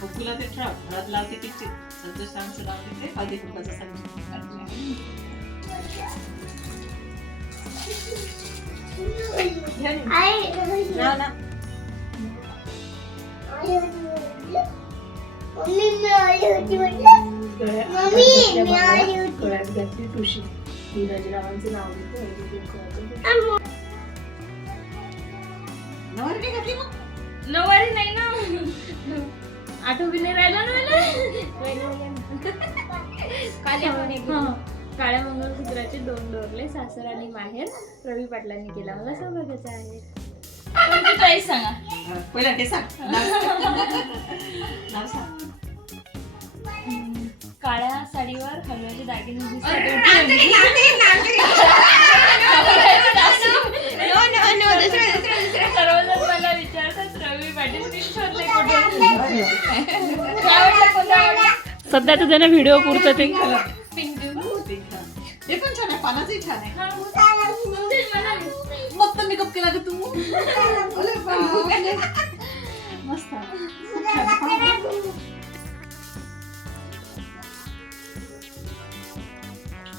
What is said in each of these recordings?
फुकुला ते ट्रक हळद लावते किती संतोषांचं लावते ते हळदी कुंकाचं तुळशी विराजरावांचं नाव घेते नवरी घातली मग नवरी नाही ना आठवली नाही राहिला ना मला काळ्या मंगळसूत्राचे 2 डोरले सासर आणि माहेर रवी पाटलांनी केला मला सौभाग्याचा आहे. कोणती चॉईस सांगा पहिला ते सांग नाव सांग. काळ्या साडीवर हलव्याचे दागिने सर्वजण मला विचारतात रवी पाटील शोधले कुठे. सध्या तर त्यांना व्हिडिओ पुरतं ते ते पण छान आहे पानाचंही छान आहे. मस्त मेकअप केला ग तू मस्त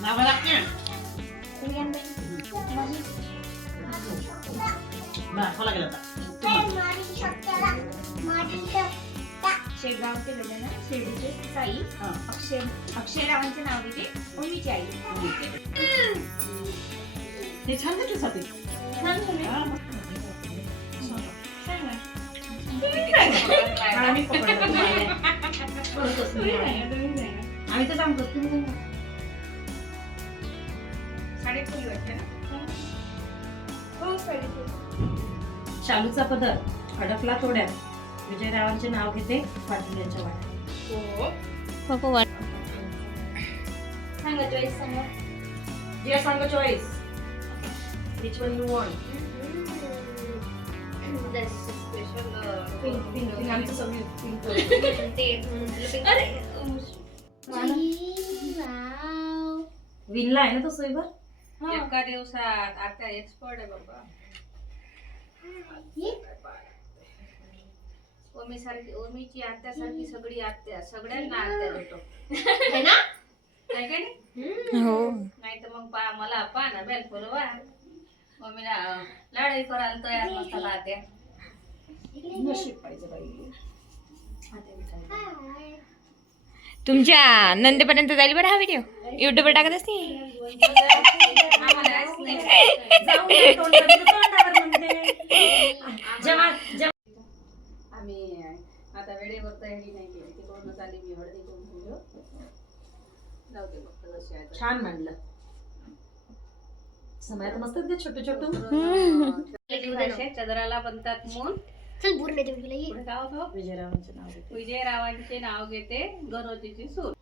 नाव लागते दाखवा लागेल आता. शेगाव केलेलं ना शिर्डीचे साई अक्षयरावांचे नाव घेते ओमीची आई. हे छान त्याच्यासाठी छान झाले. आम्ही तर सांगतो शालूचा पदर अडकला तोड्यात विजयरावांचे नाव घेते पाटील यांच्या वाड्यात. सांगा चॉईस सांगा. Dear सांगा choice which one you want? Pink आमचं सगळं पिंक. अरे विनला आहे ना तो सोयीवर. एका दिवसात आता एक्सपर्ट आहे बाबा. ओमीची आत्यासारखी सगळी आत्या सगळ्यांना आत्या देतो है ना नाही का नाही. हो नाही तर मग मला ना बेल फुलवा मम्मीला लढाई करायला तयार नसताना आत्या. नशीब पाहिजे बाई. तुमच्या नंदेपर्यंत जाईल बरं हा व्हिडिओ युट्यूबवर टाकत असते. आम्ही आता वेळेवर तयारी नाही केली ती पूर्ण झाली. मी हळदी कुंकू लावते मग छान मांडलं. समयात मस्त छोटं छोटं चंद्राला बनतात मूल. विजयरावांचे नाव घेते. विजयरावांचे नाव घेते गरोजीची सूर.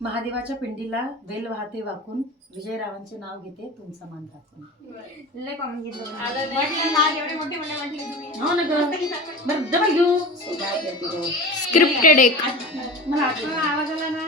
महादेवाच्या पिंडीला वेल वाहते वाकून विजयरावांचे नाव घेते तुमचा मान राखून. हो ना गं बरं डबल घेऊ. स्क्रिप्टेड एक मला आवाज आला ना